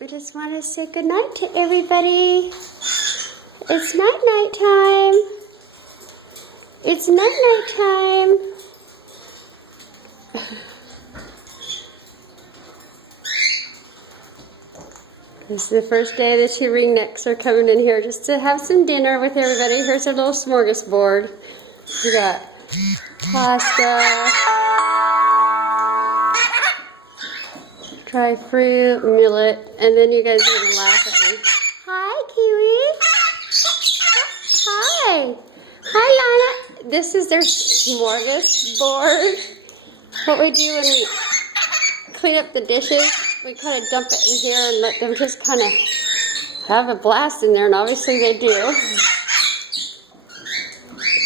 We just want to say good night to everybody. It's night-night time. It's night-night time. This is the first day the two ringnecks are coming in here just to have some dinner with everybody. Here's our little smorgasbord. We got pasta, dry fruit, millet, and then you guys are gonna laugh at me. Hi, Kiwi. Hi. Hi, Lana. This is their smorgasbord. What we do when we clean up the dishes, we kind of dump it in here and let them just kind of have a blast in there, and obviously they do.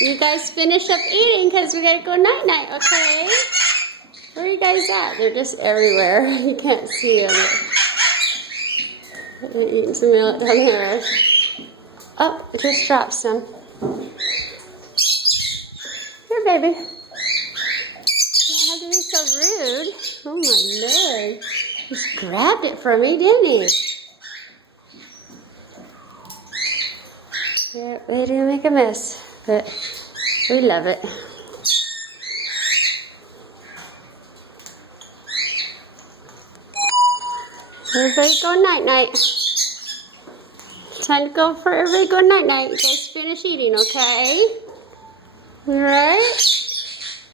You guys finish up eating because we gotta go night-night, okay? Where are you guys at? They're just everywhere. You can't see them. They're eating some millet down here. Oh, it just dropped some. Here, baby. How to be so rude? Oh my Lord. Just grabbed it from me, didn't he? Yeah, they do make a mess, but we love it. Everybody go night-night. Time to go for everybody go night-night. You guys finish eating, okay? All right?